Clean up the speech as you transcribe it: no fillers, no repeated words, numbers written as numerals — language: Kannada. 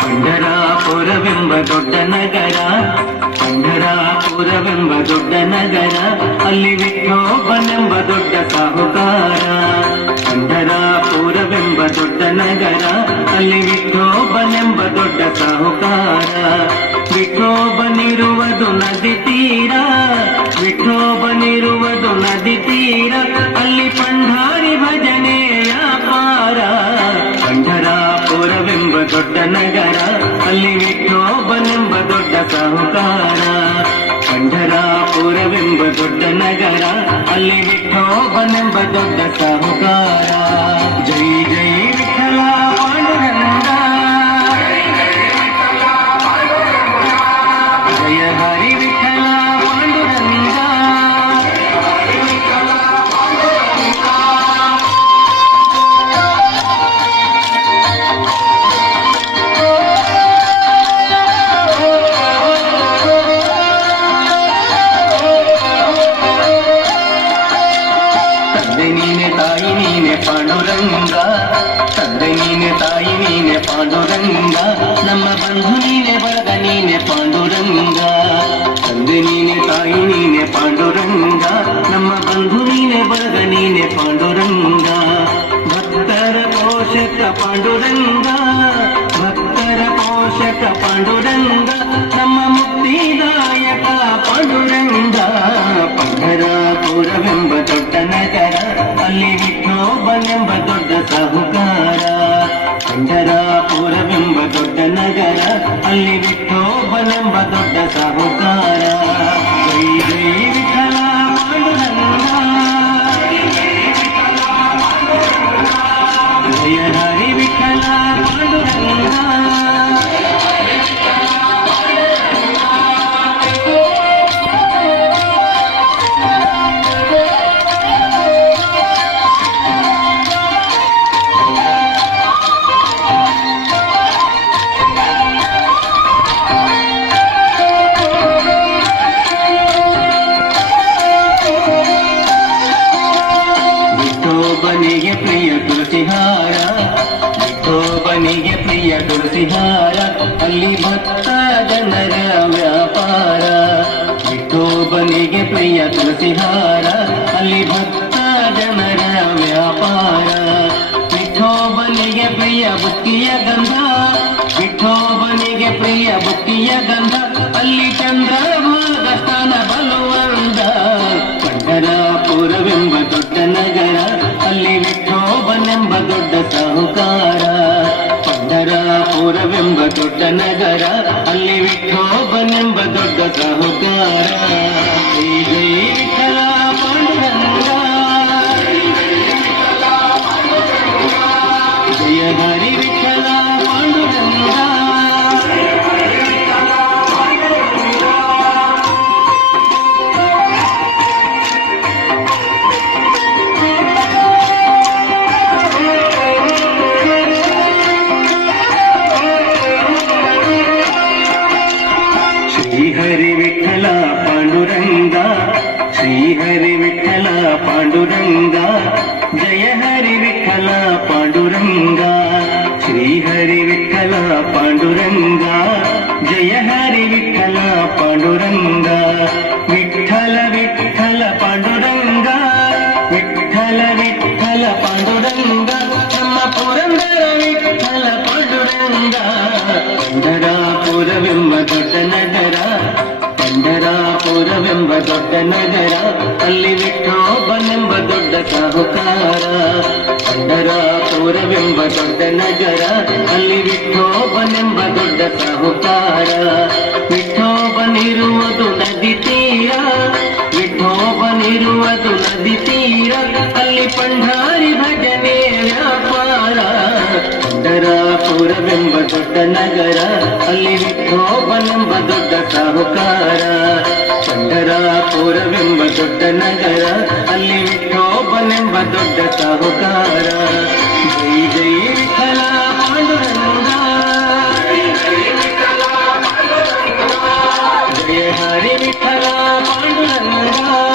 ಪಂಢರಾಪುರವೆಂಬ ದೊಡ್ಡ ನಗರ, ಪಂಢರಾಪುರವೆಂಬ ದೊಡ್ಡ ನಗರ, ಅಲ್ಲಿ ವಿಠೋಬನೆಂಬ ದೊಡ್ಡ ಸಾಹುಕಾರ. ಪಂಢರಾಪುರವೆಂಬ ದೊಡ್ಡ ನಗರ, ಅಲ್ಲಿ ವಿಠೋಬನೆಂಬ ದೊಡ್ಡ ಸಾಹುಕಾರ. ವಿಠೋಬನಿರುವುದು ನದಿ ತೀರ, ವಿಠೋಬನಿರುವುದು ನದಿ ತೀರ, ಅಲ್ಲಿ ಪಂಢಾರಿ ಭಜನೆ ವ್ಯಾಪಾರ. ಪಂಢರಾಪುರವೆಂಬ ದೊಡ್ಡ ನಗರ, ಅಲ್ಲಿ ವಿಠೋಬನೆಂಬ ದೊಡ್ಡ ಸಾಹುಕಾರ. ಪಂಢರಾಪುರವೆಂಬ ದೊಡ್ಡ ನಗರ, ಅಲ್ಲಿ ವಿಠೋಬನೆಂಬ ದೊಡ್ಡ ಸಾಹುಕಾರ. ಜೈ ಜೈ ವಿಠಲ ಪಾಂಡುರಂಗ, ಜಯ ಹರಿ ವಿಠಲ ಪಾಂಡುರಂಗ. ತಾಯಿ ನೀನೆ ಪಾಂಡುರಂಗ, ತಂದೆ ನೀನೆ ತಾಯಿ ನೀನೆ ಪಾಂಡುರಂಗ, ನಮ್ಮ ಬಂಧು ನೀನೆ ಬಳಗ ನೀನೆ ಪಾಂಡುರಂಗ. ತಂದೆ ನೀನೆ ತಾಯಿ ನೀನೆ ಪಾಂಡುರಂಗ, ನಮ್ಮ ಬಂಧು ನೀನೆ ಬಳಗ ನೀನೆ ಪಾಂಡುರಂಗ. ಭಕ್ತರ ಪೋಷಕ ಪಾಂಡುರಂಗ, ಭಕ್ತರ ಪೋಷಕ ಪಾಂಡುರಂಗ, ನಮ್ಮ ಮುಕ್ತಿದಾಯಕ ಪಾಂಡುರಂಗ. ಪಂಢರಾಪುರವೆಂಬ ದೊಡ್ಡ ನಗರ, ಅಲ್ಲಿ ವಿಠೋಬನೆಂಬ ದೊಡ್ಡ ಸಾಹುಕಾರ. ಪಂಢರಾಪುರವೆಂಬ ದೊಡ್ಡ ನಗರ, ಅಲ್ಲಿ ವಿಠೋಬನೆಂಬ ದೊಡ್ಡ ಸಾಹುಕಾರ. ಜೈ ಜೈ ವಿಠಲ ಪಾಂಡುರಂಗ, ಜಯ ಹರಿ ವಿಠಲ ಪಾಂಡುರಂಗ. ವಿಠೋಬನಿಗೆ ಪ್ರಿಯ ತುಳಸಿಹಾರ, ವಿಠೋಬನಿಗೆ ಪ್ರಿಯ ತುಳಸಿಹಾರ, ಅಲ್ಲಿ ಭಕ್ತ ಜನರ ವ್ಯಾಪಾರ. ವಿಠೋಬನಿಗೆ ಪ್ರಿಯ ತುಳಸಿಹಾರ, ಅಲ್ಲಿ ಭಕ್ತ ಜನರ ವ್ಯಾಪಾರ. ವಿಠೋಬನಿಗೆ ಪ್ರಿಯ ಬುಕ್ಕಿಯ ಗಂಧ, ವಿಠೋಬನಿಗೆ ಪ್ರಿಯ ಬುಕ್ಕಿಯ ಗಂಧ, ಅಲ್ಲಿ ಚಂದ್ರಭಾಗ ಸ್ಥಾನ ಬಲುವಂದ. ಪಂಢರಾಪುರವೆಂಬ ದೊಡ್ಡ ನಗರ, ಅಲ್ಲಿ ವಿಠೋಬನೆಂಬ ದೊಡ್ಡ ಸಾಹುಕಾರ. ಪಂಢರಾಪುರವೆಂಬ ದೊಡ್ಡ ನಗರ, ಅಲ್ಲಿ ವಿಠೋಬನೆಂಬ ದೊಡ್ಡ ಸಾಹುಕಾರ. ಜೈ ಜೈ ವಿಠಲ ಪಾಂಡುರಂಗ, ಜಯ ಹರಿ ವಿಠಲ ಪಾಂಡುರಂಗ. ಶ್ರೀಹರಿ ವಿಠಲ ಪಾಂಡುರಂಗ, ಶ್ರೀಹರಿ ವಿಠಲ ಪಾಂಡುರಂಗ, ಜಯ ಹರಿ ವಿಠಲ ಪಾಂಡುರಂಗ. ಶ್ರೀಹರಿ ವಿಠಲ ಪಾಂಡುರಂಗ, ಜಯ ಹರಿ ವಿಠಲ ಪಾಂಡುರಂಗ. ವಿಠಲ ವಿಠಲ ಪಾಂಡುರಂಗ, ವಿಠಲ ವಿಠಲ ಪಾಂಡುರಂಗ, ನಮ್ಮ ಪುರಂದರ ವಿಠಲ ಪಾಂಡುರಂಗ. ಪಂಢರಾಪುರವೆಂಬ ದೊಡ್ಡ ನಗರ, ಪಂಢರಾಪುರವೆಂಬ ದೊಡ್ಡ ನಗರ, ಅಲ್ಲಿ ವಿಠೋಬನೆಂಬ ದೊಡ್ಡ ಸಾಹುಕಾರ. ಪಂಢರಾಪುರವೆಂಬ ದೊಡ್ಡ ನಗರ, ಅಲ್ಲಿ ವಿಠೋಬನೆಂಬ ದೊಡ್ಡ ಸಾಹುಕಾರ. ವಿಠೋಬನಿರುವುದು ನದಿ ತೀರ, ವಿಠೋಬನಿರುವುದು ನದಿ ತೀರ, ಅಲ್ಲಿ ಪಂಢಾರಿ ಭಜನೆ ವ್ಯಾಪಾರ. ಪಂಢರಾಪುರವೆಂಬ ದೊಡ್ಡ ನಗರ, ಅಲ್ಲಿ ವಿಠೋಬನೆಂಬ ದೊಡ್ಡ ಸಾಹುಕಾರ. ಪಂಢರಾಪುರ ವಿಜಯಪುರವೆಂಬ ದೊಡ್ಡ ನಗರ, ಅಲ್ಲಿ ವಿಠೋಬನೆಂಬ ದೊಡ್ಡ ಸಾಹುಕಾರ. ಜೈ ಜೈ ವಿಠಲ ಪಾಂಡುರಂಗ, ಜಯ ಹರಿ ವಿಠಲ ಪಾಂಡುರಂಗ.